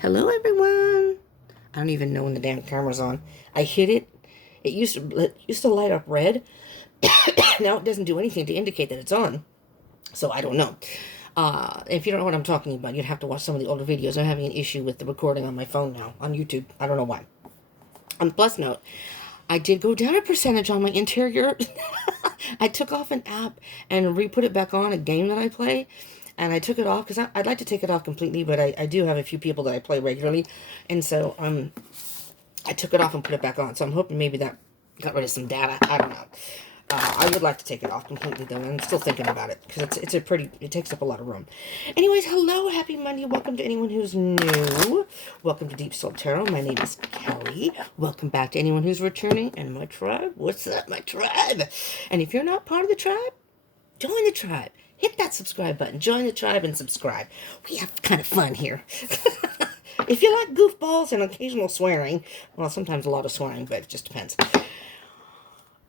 Hello, everyone. I don't even know when the damn camera's on. I hit it. It used to light up red. Now it doesn't do anything to indicate that it's on. So I don't know. If you don't know what I'm talking about, you'd have to watch some of the older videos. I'm having an issue with the recording on my phone now on YouTube. I don't know why. On plus note, I did go down a percentage on my interior. I took off an app and re-put it back on a game that I play. And I took it off because I'd like to take it off completely, but I do have a few people that I play regularly. And so I took it off and put it back on. So I'm hoping maybe that got rid of some data. I don't know. I would like to take it off completely, though. And I'm still thinking about it because it takes up a lot of room. Anyways, hello, happy Monday. Welcome to anyone who's new. Welcome to Deepsoul Tarot. My name is Kelly. Welcome back to anyone who's returning. And my tribe, what's up, my tribe? And if you're not part of the tribe, join the tribe. Hit that subscribe button. Join the tribe and subscribe. We have kind of fun here. If you like goofballs and occasional swearing, well, sometimes a lot of swearing, but it just depends.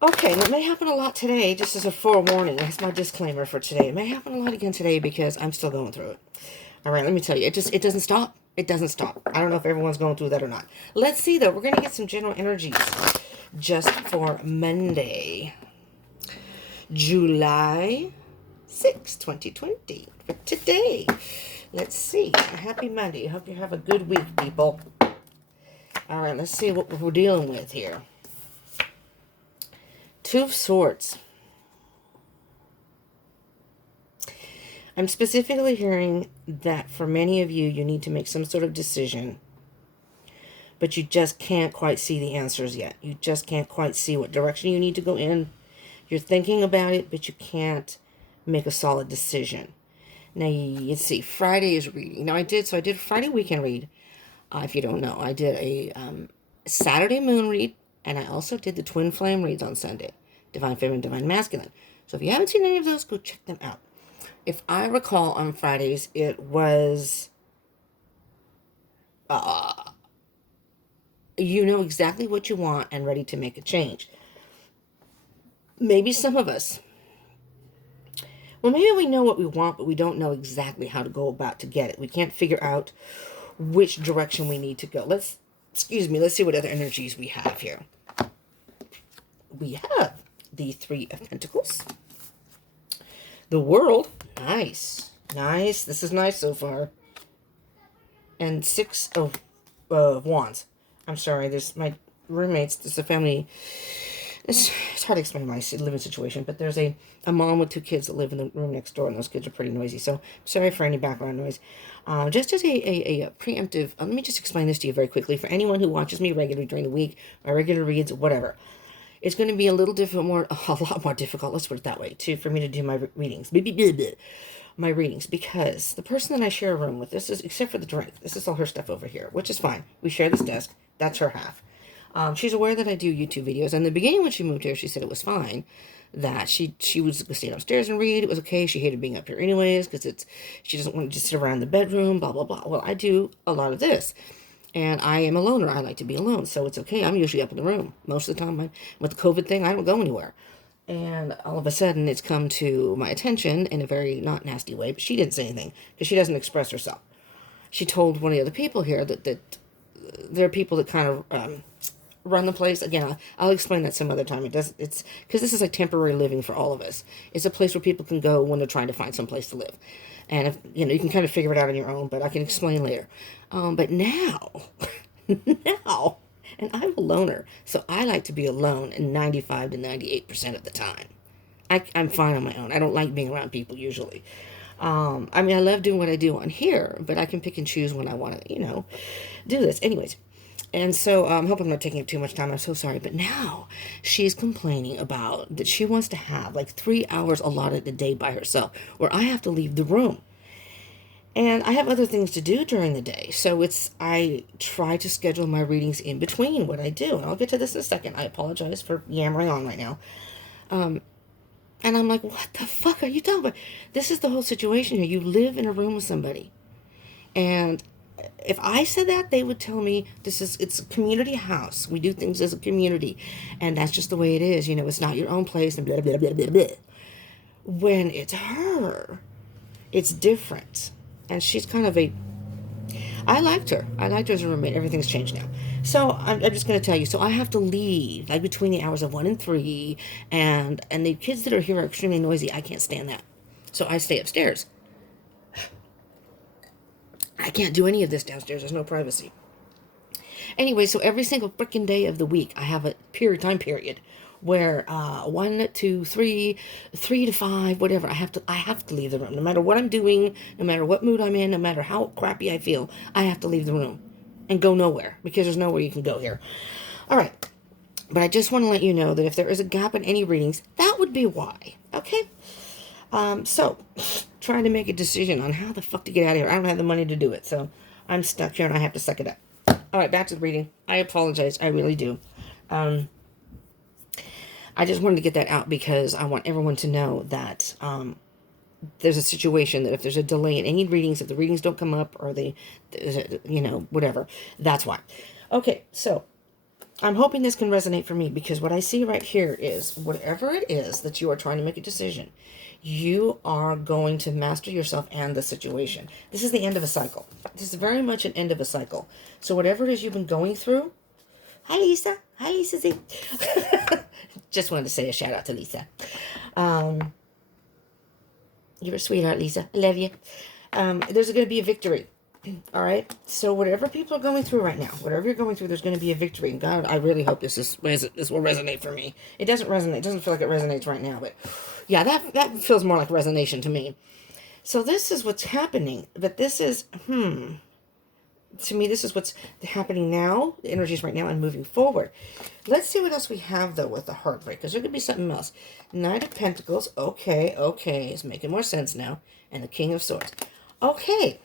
Okay, it may happen a lot today, just as a forewarning. That's my disclaimer for today. It may happen a lot again today because I'm still going through it. All right, let me tell you, it doesn't stop. It doesn't stop. I don't know if everyone's going through that or not. Let's see, though. We're going to get some general energies just for Monday, July 6, 2020. For today. Let's see. Happy Monday. Hope you have a good week, people. All right, let's see what we're dealing with here. Two of Swords. I'm specifically hearing that for many of you, you need to make some sort of decision, but you just can't quite see the answers yet. You just can't quite see what direction you need to go in. You're thinking about it, but you can't make a solid decision. Now, you see, Friday is reading. Now, I did a Friday weekend read. If you don't know, I did a Saturday moon read, and I also did the twin flame reads on Sunday. Divine Feminine, Divine Masculine. So if you haven't seen any of those, go check them out. If I recall, on Fridays, it was, you know exactly what you want and ready to make a change. Maybe some of us, well, maybe we know what we want, but we don't know exactly how to go about to get it. We can't figure out which direction we need to go. Let's see what other energies we have here. We have the Three of Pentacles. The World. Nice. Nice. This is nice so far. And Six of Wands. I'm sorry. There's my roommates. There's a family. It's hard to explain my living situation, but there's a mom with two kids that live in the room next door, and those kids are pretty noisy. So sorry for any background noise. Just as a preemptive, let me just explain this to you very quickly. For anyone who watches me regularly during the week, my regular reads, whatever, it's going to be a lot more difficult, let's put it that way, for me to do my readings. My readings, because the person that I share a room with, this is, except for the drink, this is all her stuff over here, which is fine. We share this desk. That's her half. She's aware that I do YouTube videos. In the beginning, when she moved here, she said it was fine, that she was stay upstairs and read. It was okay. She hated being up here anyways because she doesn't want to just sit around in the bedroom, blah, blah, blah. Well, I do a lot of this. And I am a loner. I like to be alone. So it's okay. I'm usually up in the room. Most of the time, with the COVID thing, I don't go anywhere. And all of a sudden, it's come to my attention in a very not nasty way. But she didn't say anything because she doesn't express herself. She told one of the other people here that there are people that kind of run the place. Again, I'll explain that some other time. It's because this is like temporary living for all of us. It's a place where people can go when they're trying to find some place to live. And if you can kind of figure it out on your own, but I can explain later. But now, and I'm a loner, so I like to be alone 95 to 98% of the time. I'm fine on my own. I don't like being around people usually. I love doing what I do on here, but I can pick and choose when I want to, do this. Anyways, and so I hope I'm not taking up too much time. I'm so sorry. But now she's complaining about that she wants to have like 3 hours allotted a day by herself where I have to leave the room. And I have other things to do during the day. So I try to schedule my readings in between what I do. And I'll get to this in a second. I apologize for yammering on right now. And I'm like, what the fuck are you talking about? This is the whole situation here. You live in a room with somebody. And if I said that, they would tell me it's a community house. We do things as a community. And that's just the way it is. It's not your own place and blah, blah, blah, blah, blah. When it's her, it's different. And she's kind of I liked her. I liked her as a roommate. Everything's changed now. So I'm just going to tell you. So I have to leave like between the hours of 1 and 3, and the kids that are here are extremely noisy. I can't stand that. So I stay upstairs. I can't do any of this downstairs. There's no privacy. Anyway, so every single freaking day of the week, I have a time period where 1, 2, 3, 3 to 5, whatever. I have to leave the room, no matter what I'm doing, no matter what mood I'm in, no matter how crappy I feel. I have to leave the room and go nowhere because there's nowhere you can go here. All right, but I just want to let you know that if there is a gap in any readings, that would be why. Okay. So trying to make a decision on how the fuck to get out of here. I don't have the money to do it, so I'm stuck here and I have to suck it up. All right, back to the reading. I apologize. I really do. I just wanted to get that out because I want everyone to know that there's a situation that if there's a delay in any readings, if the readings don't come up or they, you know, whatever, that's why. Okay, so I'm hoping this can resonate for me because what I see right here is whatever it is that you are trying to make a decision, you are going to master yourself and the situation. This is the end of a cycle. This is very much an end of a cycle. So whatever it is you've been going through, hi Lisa. Hi Lisa Z. Just wanted to say a shout out to Lisa. You're a sweetheart, Lisa. I love you. There's going to be a victory. All right. So whatever people are going through right now, whatever you're going through, there's going to be a victory. And God, I really hope this will resonate for me. It doesn't resonate. It doesn't feel like it resonates right now, but yeah, that feels more like resonation to me. So this is what's happening. But this is, to me, this is what's happening now. The energies right now and moving forward. Let's see what else we have, though, with the heartbreak. Because there could be something else. Knight of Pentacles. Okay. It's making more sense now. And the King of Swords. Okay.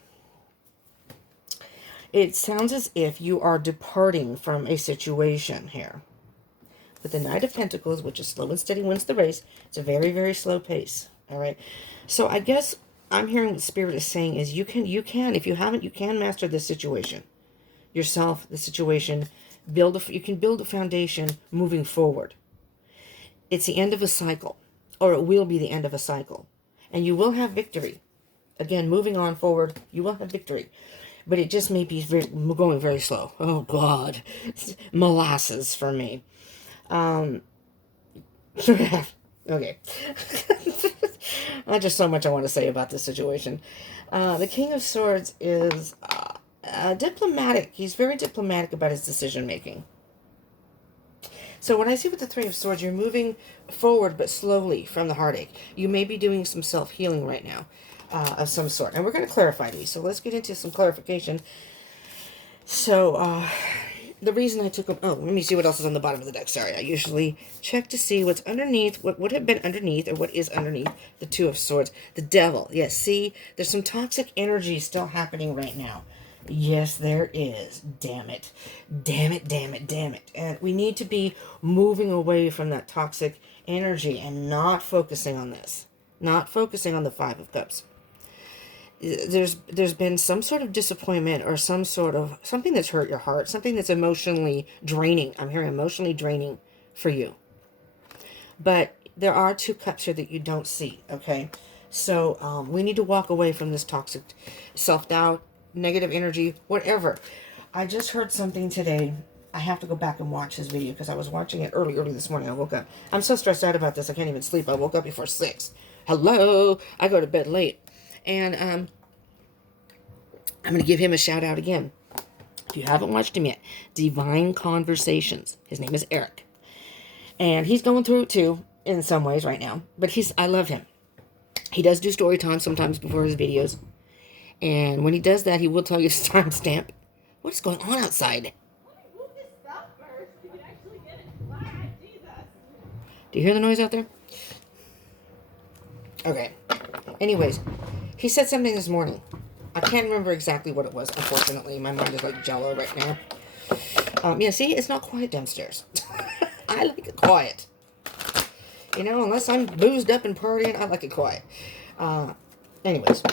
It sounds as if you are departing from a situation here. With the Knight of Pentacles, which is slow and steady wins the race. It's a very, very slow pace. All right. So I guess I'm hearing what Spirit is saying is you can, if you haven't, you can master this situation. Yourself, the situation. You can build a foundation moving forward. It's the end of a cycle. Or it will be the end of a cycle. And you will have victory. Again, moving on forward, you will have victory. But it just may be going very slow. Oh, God. Molasses for me. Okay. Just so much I want to say about this situation. The King of Swords is diplomatic. He's very diplomatic about his decision-making. So what I see with the Three of Swords, you're moving forward but slowly from the heartache. You may be doing some self-healing right now. Of some sort. And we're going to clarify these. So let's get into some clarification. So, the reason I took them... Oh, let me see what else is on the bottom of the deck. Sorry, I usually check to see what's underneath, what would have been underneath, or what is underneath the Two of Swords. The Devil. Yes, see? There's some toxic energy still happening right now. Yes, there is. Damn it. Damn it. And we need to be moving away from that toxic energy and not focusing on this. Not focusing on the Five of Cups. There's been some sort of disappointment or some sort of something that's hurt your heart, something that's emotionally draining. I'm hearing emotionally draining for you. But there are two cups here that you don't see, okay? So we need to walk away from this toxic self-doubt, negative energy, whatever. I just heard something today. I have to go back and watch his video because I was watching it early this morning. I woke up. I'm so stressed out about this. I can't even sleep. I woke up before 6. Hello. I go to bed late. And I'm going to give him a shout out again. If you haven't watched him yet, Divine Conversations. His name is Eric. And he's going through it too in some ways right now. But I love him. He does do story time sometimes before his videos. And when he does that, he will tell you his timestamp. What is going on outside? Do you hear the noise out there? Okay. Anyways, he said something this morning. I can't remember exactly what it was, unfortunately. My mind is like jello right now. Yeah, see? It's not quiet downstairs. I like it quiet. You know, unless I'm boozed up and partying, I like it quiet. Anyways.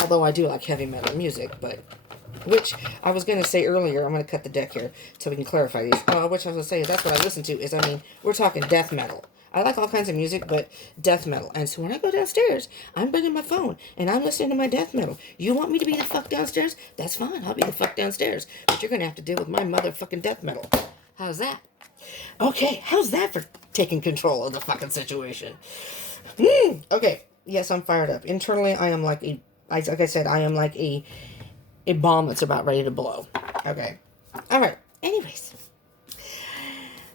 Although I do like heavy metal music, but... Which I was going to say earlier, I'm going to cut the deck here so we can clarify these. Which I was going to say is that's what I listen to. We're talking death metal. I like all kinds of music, but death metal. And so when I go downstairs, I'm bringing my phone and I'm listening to my death metal. You want me to be the fuck downstairs? That's fine. I'll be the fuck downstairs. But you're going to have to deal with my motherfucking death metal. How's that? Okay, how's that for taking control of the fucking situation? Okay, yes, I'm fired up. Internally, I am like like I said, I am like a bomb that's about ready to blow. Okay. All right. Anyways.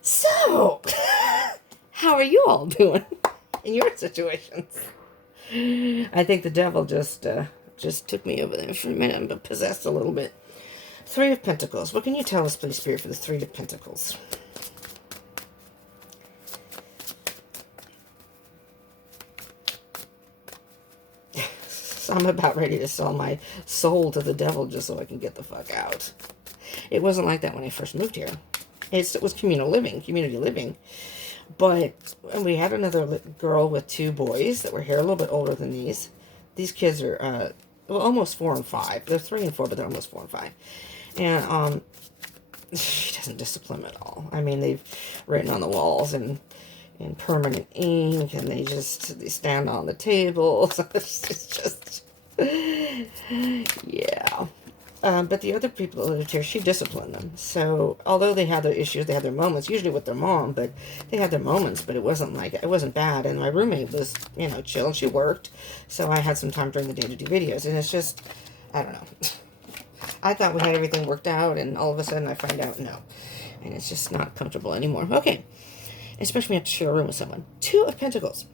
So, how are you all doing in your situations? I think the devil just took me over there for a minute. I'm possessed a little bit. Three of Pentacles. What can you tell us, please, Spirit, for the Three of Pentacles? I'm about ready to sell my soul to the devil just so I can get the fuck out. It wasn't like that when I first moved here. It was community living. But we had another girl with two boys that were here a little bit older than these. These kids are well, almost 4 and 5. They're 3 and 4, but they're almost 4 and 5. And she doesn't discipline at all. I mean, they've written on the walls and in permanent ink, and they stand on the tables. It's just, yeah. But the other people that lived here, she disciplined them. So, although they had their issues, they had their moments, usually with their mom, but they had their moments, but it wasn't bad. And my roommate was, chill, and she worked. So I had some time during the day to do videos, and it's just, I don't know. I thought we had everything worked out, and all of a sudden I find out no. And it's just not comfortable anymore. Okay. Especially when you have to share a room with someone. Two of Pentacles.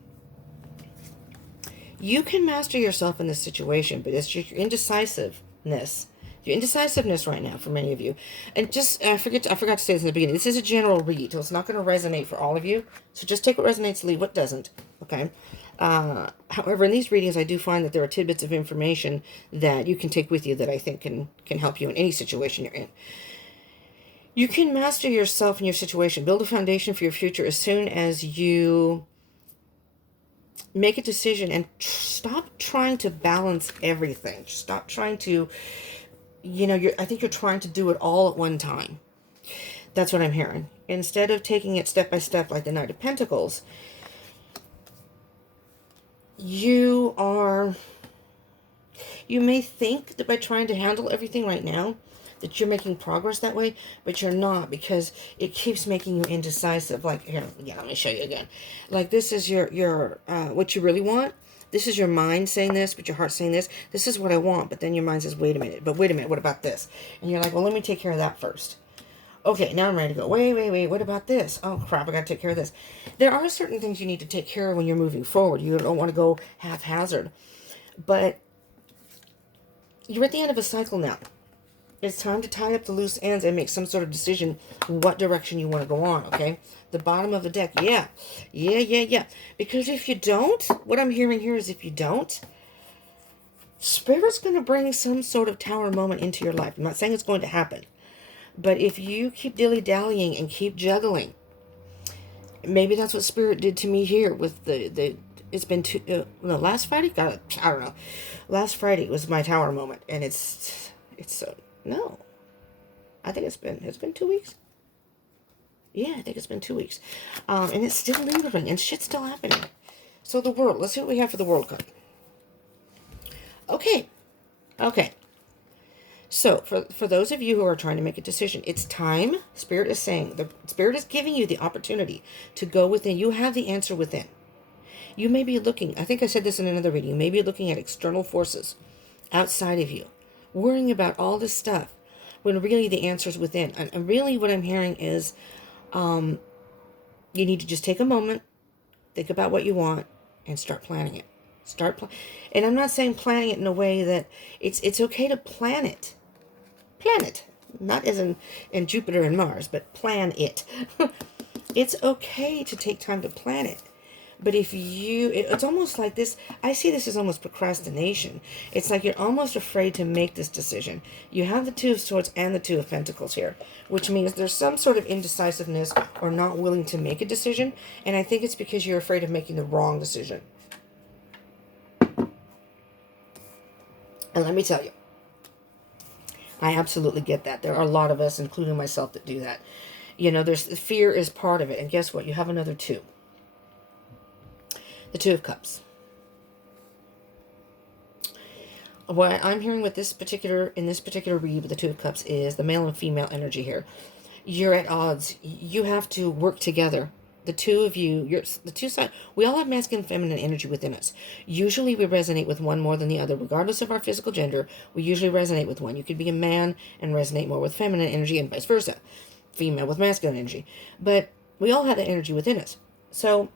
You can master yourself in this situation, but it's your indecisiveness. Your indecisiveness right now for many of you. And just, I forgot to say this in the beginning. This is a general read, so it's not going to resonate for all of you. So just take what resonates, leave what doesn't. Okay? However, in these readings, I do find that there are tidbits of information that you can take with you that I think can help you in any situation you're in. You can master yourself and your situation. Build a foundation for your future as soon as you make a decision and stop trying to balance everything. Stop trying to, I think you're trying to do it all at one time. That's what I'm hearing. Instead of taking it step by step like the Knight of Pentacles, you may think that by trying to handle everything right now, that you're making progress that way, but you're not, because it keeps making you indecisive. Like, here, yeah, let me show you again. Like, this is your what you really want. This is your mind saying this, but your heart's saying this. This is what I want, but then your mind says, wait a minute, what about this? And you're like, well, let me take care of that first. Okay, now I'm ready to go. Wait, what about this? Oh, crap, I got to take care of this. There are certain things you need to take care of when you're moving forward. You don't want to go haphazard. But you're at the end of a cycle now. It's time to tie up the loose ends and make some sort of decision what direction you want to go on, okay? The bottom of the deck, yeah. Because if you don't, what I'm hearing here is if you don't, Spirit's going to bring some sort of tower moment into your life. I'm not saying it's going to happen. But if you keep dilly-dallying and keep juggling, maybe that's what Spirit did to me here with it's been last Friday? I don't know. Last Friday was my tower moment, and it's so... No, I think it's been 2 weeks. Yeah, I think it's been 2 weeks. And it's still lingering, and shit's still happening. So the world, let's see what we have for the world card. Okay. So for those of you who are trying to make a decision, it's time. Spirit is saying, the Spirit is giving you the opportunity to go within. You have the answer within. You may be looking, I think I said this in another reading, you may be looking at external forces outside of you, worrying about all this stuff when really the answer is within. And really what I'm hearing is you need to just take a moment, think about what you want, and start planning it. And I'm not saying planning it in a way that it's okay to plan it. Plan it. Not as in Jupiter and Mars, but plan it. It's okay to take time to plan it. But if it's almost like this, I see this as almost procrastination. It's like you're almost afraid to make this decision. You have the Two of Swords and the Two of Pentacles here, which means there's some sort of indecisiveness or not willing to make a decision. And I think it's because you're afraid of making the wrong decision. And let me tell you, I absolutely get that. There are a lot of us, including myself, that do that. There's fear is part of it. And guess what? You have another two. The Two of Cups. What I'm hearing with in this particular read with the Two of Cups is the male and female energy here. You're at odds. You have to work together. The two of you, the two sides, we all have masculine and feminine energy within us. Usually we resonate with one more than the other. Regardless of our physical gender, we usually resonate with one. You could be a man and resonate more with feminine energy and vice versa. Female with masculine energy. But we all have that energy within us. So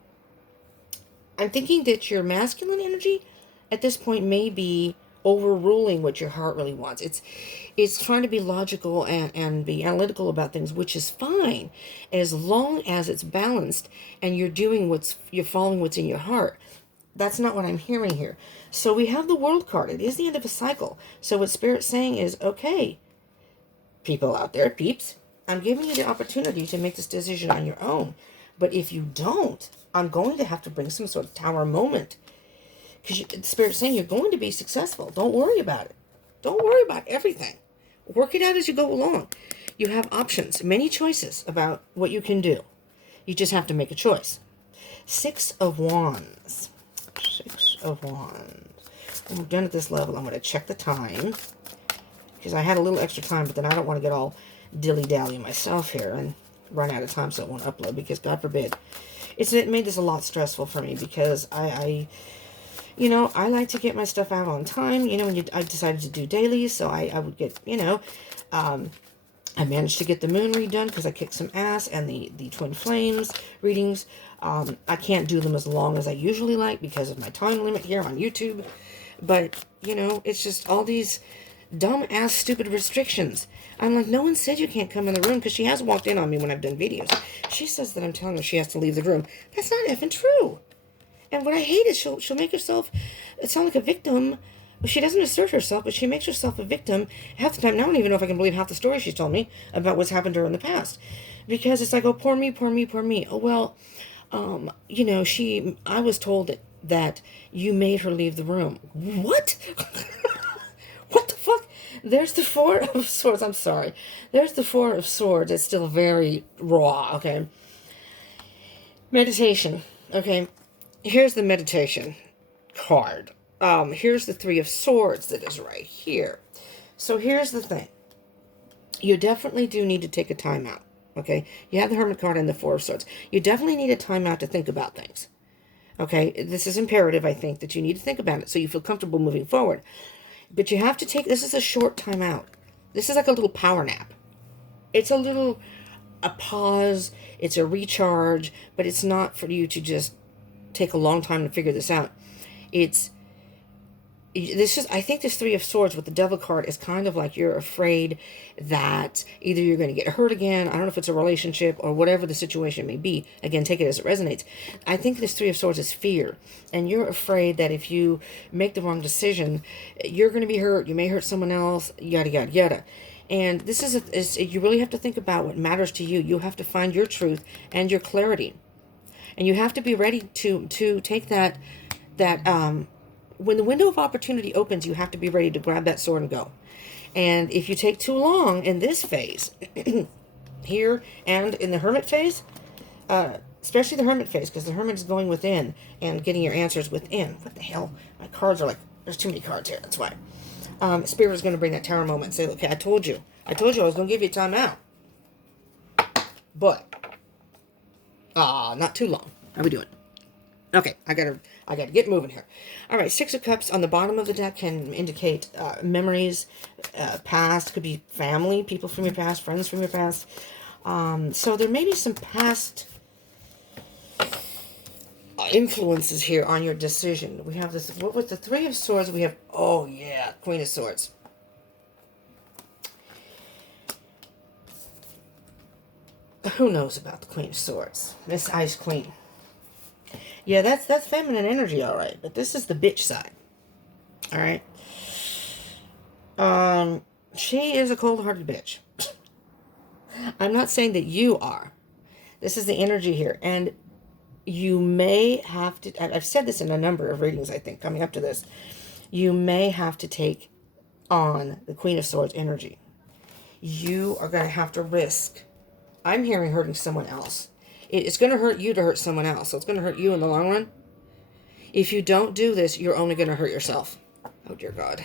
I'm thinking that your masculine energy at this point may be overruling what your heart really wants. It's trying to be logical and be analytical about things, which is fine as long as it's balanced and you're following what's in your heart. That's not what I'm hearing here. So we have the World card. It is the end of a cycle. So what Spirit's saying is, okay, people out there, peeps, I'm giving you the opportunity to make this decision on your own. But if you don't, I'm going to have to bring some sort of tower moment. Because the Spirit's saying you're going to be successful. Don't worry about it. Don't worry about everything. Work it out as you go along. You have options, many choices about what you can do. You just have to make a choice. Six of Wands. Six of Wands. When we're done at this level, I'm going to check the time. Because I had a little extra time, but then I don't want to get all dilly-dally myself here and run out of time so it won't upload. Because God forbid. It made this a lot stressful for me because I like to get my stuff out on time. I decided to do daily, so I would get, I managed to get the moon read done because I kicked some ass, and the twin flames readings. I can't do them as long as I usually like because of my time limit here on YouTube. But, it's just all these dumb-ass stupid restrictions. I'm like, no one said you can't come in the room because she has walked in on me when I've done videos. She says that I'm telling her she has to leave the room. That's not effing true. And what I hate is she'll make herself sound like a victim. She doesn't assert herself, but she makes herself a victim half the time. Now I don't even know if I can believe half the story she's told me about what's happened to her in the past. Because it's like, oh, poor me, poor me, poor me. Oh, well, I was told that you made her leave the room. What? What the fuck? There's the Four of Swords. I'm sorry. There's the Four of Swords. It's still very raw, okay? Meditation, okay? Here's the meditation card. Here's the Three of Swords that is right here. So here's the thing. You definitely do need to take a time out, okay? You have the Hermit card and the Four of Swords. You definitely need a time out to think about things, okay? This is imperative, I think, that you need to think about it so you feel comfortable moving forward. But you have to this is a short time out. This is like a little power nap. It's a pause. It's a recharge, but it's not for you to just take a long time to figure this out. I think this Three of Swords with the Devil card is kind of like you're afraid that either you're going to get hurt again. I don't know if it's a relationship or whatever the situation may be. Again, take it as it resonates. I think this Three of Swords is fear. And you're afraid that if you make the wrong decision, you're going to be hurt. You may hurt someone else, yada, yada, yada. And this you really have to think about what matters to you. You have to find your truth and your clarity. And you have to be ready to take that when the window of opportunity opens, you have to be ready to grab that sword and go. And if you take too long in this phase, here and in the Hermit phase, especially the Hermit phase, because the Hermit is going within and getting your answers within. What the hell? My cards are like, there's too many cards here. That's why. Spirit is going to bring that tower moment and say, okay, I told you I was going to give you time out. But, not too long. How we doing? Okay, I gotta get moving here. All right, Six of Cups on the bottom of the deck can indicate memories, past. Could be family, people from your past, friends from your past. So there may be some past influences here on your decision. We have this, what was the Three of Swords? We have, oh yeah, Queen of Swords. Who knows about the Queen of Swords? Miss Ice Queen. Yeah, that's feminine energy, all right. But this is the bitch side. All right. She is a cold-hearted bitch. I'm not saying that you are. This is the energy here. And you may have to, I've said this in a number of readings, I think, coming up to this. You may have to take on the Queen of Swords energy. You are going to have to risk. I'm hearing hurting someone else. It's going to hurt you to hurt someone else. So it's going to hurt you in the long run. If you don't do this, you're only going to hurt yourself. Oh, dear God.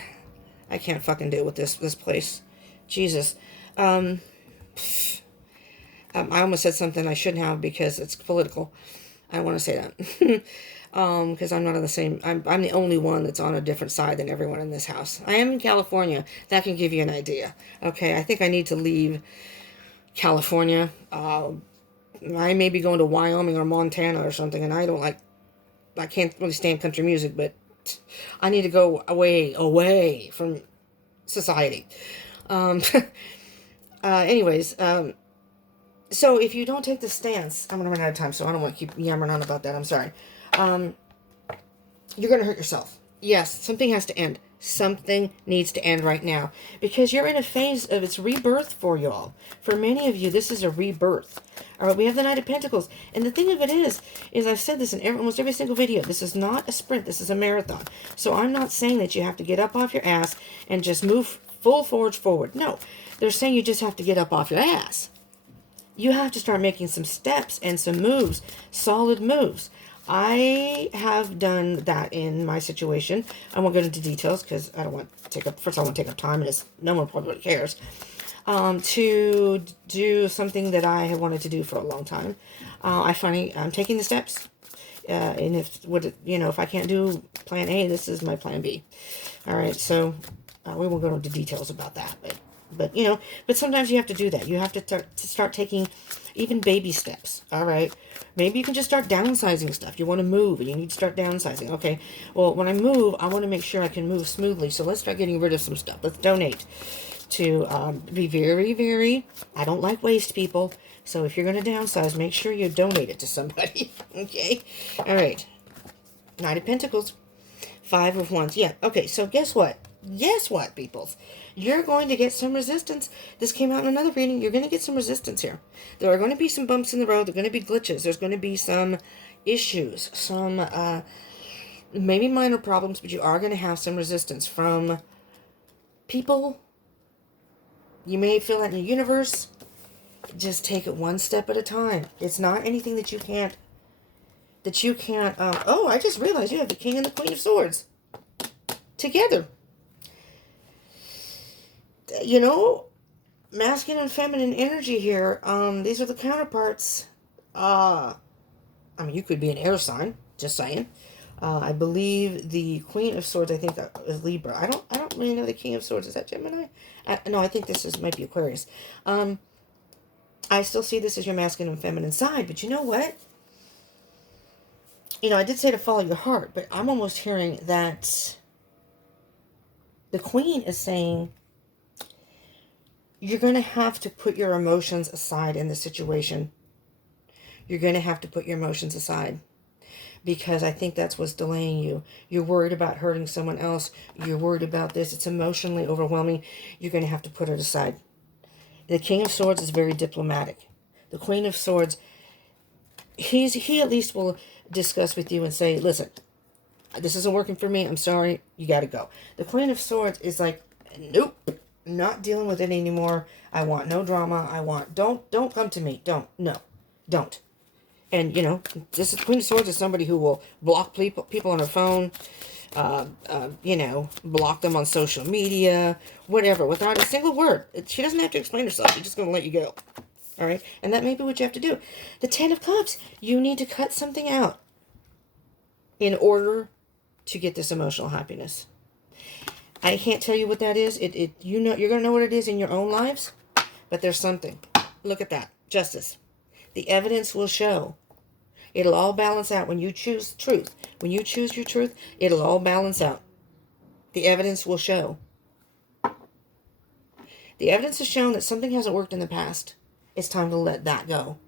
I can't fucking deal with this place. Jesus. I almost said something I shouldn't have because it's political. I don't want to say that. Because I'm not on the same... I'm the only one that's on a different side than everyone in this house. I am in California. That can give you an idea. Okay, I think I need to leave California. I may be going to Wyoming or Montana or something, and I can't really stand country music, but I need to go away from society. Anyways, so if you don't take the stance, I'm going to run out of time, so I don't want to keep yammering on about that. I'm sorry. You're going to hurt yourself. Yes, something has to end. Something needs to end right now, because you're in a phase of its rebirth for y'all. For many of you, this is a rebirth. All right, we have the Knight of Pentacles. And the thing of it is I've said this in almost every single video. This is not a sprint. This is a marathon. So I'm not saying that you have to get up off your ass and just move full forward. No, they're saying you just have to get up off your ass. You have to start making some steps and some moves, solid moves. I have done that in my situation. I won't go into details because I don't want to take up, first I want to take up time, and it's, no one probably cares. To do something that I have wanted to do for a long time. I'm taking the steps. And if I can't do plan A, this is my plan B. All right. So, we won't go into details about that, but sometimes you have to do that. You have to start taking even baby steps. All right. Maybe you can just start downsizing stuff. You want to move and you need to start downsizing. Okay. Well, when I move, I want to make sure I can move smoothly. So let's start getting rid of some stuff. Let's donate to be very, very, I don't like waste, people. So if you're going to downsize, make sure you donate it to somebody. Okay. All right. Knight of Pentacles. 5 of Wands. Yeah. Okay. So guess what? Guess what, peoples? You're going to get some resistance. This came out in another reading. You're going to get some resistance here. There are going to be some bumps in the road. There are going to be glitches. There's going to be some issues. Some, maybe minor problems, but you are going to have some resistance from people. You may feel that in the universe. Just take it one step at a time. It's not anything that you can't, oh, I just realized you have the King and the Queen of Swords together. You know, masculine and feminine energy here. These are the counterparts. I mean, you could be an air sign, just saying. I believe the Queen of Swords, I think that is Libra. I don't really know the King of Swords. Is that Gemini? No, I think might be Aquarius. I still see this as your masculine and feminine side, but you know what? I did say to follow your heart, but I'm almost hearing that the Queen is saying you're going to have to put your emotions aside in this situation. You're going to have to put your emotions aside, because I think that's what's delaying you. You're worried about hurting someone else. You're worried about this. It's emotionally overwhelming. You're going to have to put it aside. The King of Swords is very diplomatic. The Queen of Swords, he at least will discuss with you and say, listen, this isn't working for me. I'm sorry. You got to go. The Queen of Swords is like, nope, not dealing with it anymore. I want no drama. Don't come to me. Don't. And, this is Queen of Swords is somebody who will block people on her phone, block them on social media, whatever, without a single word. She doesn't have to explain herself. She's just going to let you go. All right? And that may be what you have to do. The Ten of Cups, you need to cut something out in order to get this emotional happiness. I can't tell you what that is. You're going to know what it is in your own lives, but there's something. Look at that. Justice. The evidence will show. It'll all balance out when you choose truth. When you choose your truth, it'll all balance out. The evidence will show. The evidence has shown that something hasn't worked in the past. It's time to let that go.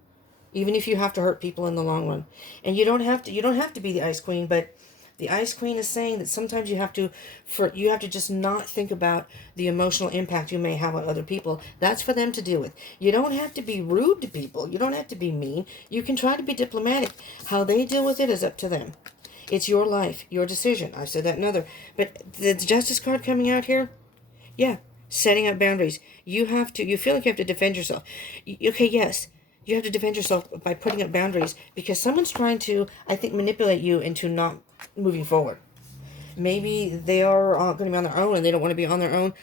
Even if you have to hurt people in the long run. And you don't have to be the Ice Queen, but the Ice Queen is saying that sometimes you have to just not think about the emotional impact you may have on other people. That's for them to deal with. You don't have to be rude to people. You don't have to be mean. You can try to be diplomatic. How they deal with it is up to them. It's your life, your decision. I've said that in other. But the Justice card coming out here, yeah, setting up boundaries. You feel like you have to defend yourself. Okay, yes. You have to defend yourself by putting up boundaries because someone's trying to, I think, manipulate you into not moving forward. Maybe they are going to be on their own and they don't want to be on their own.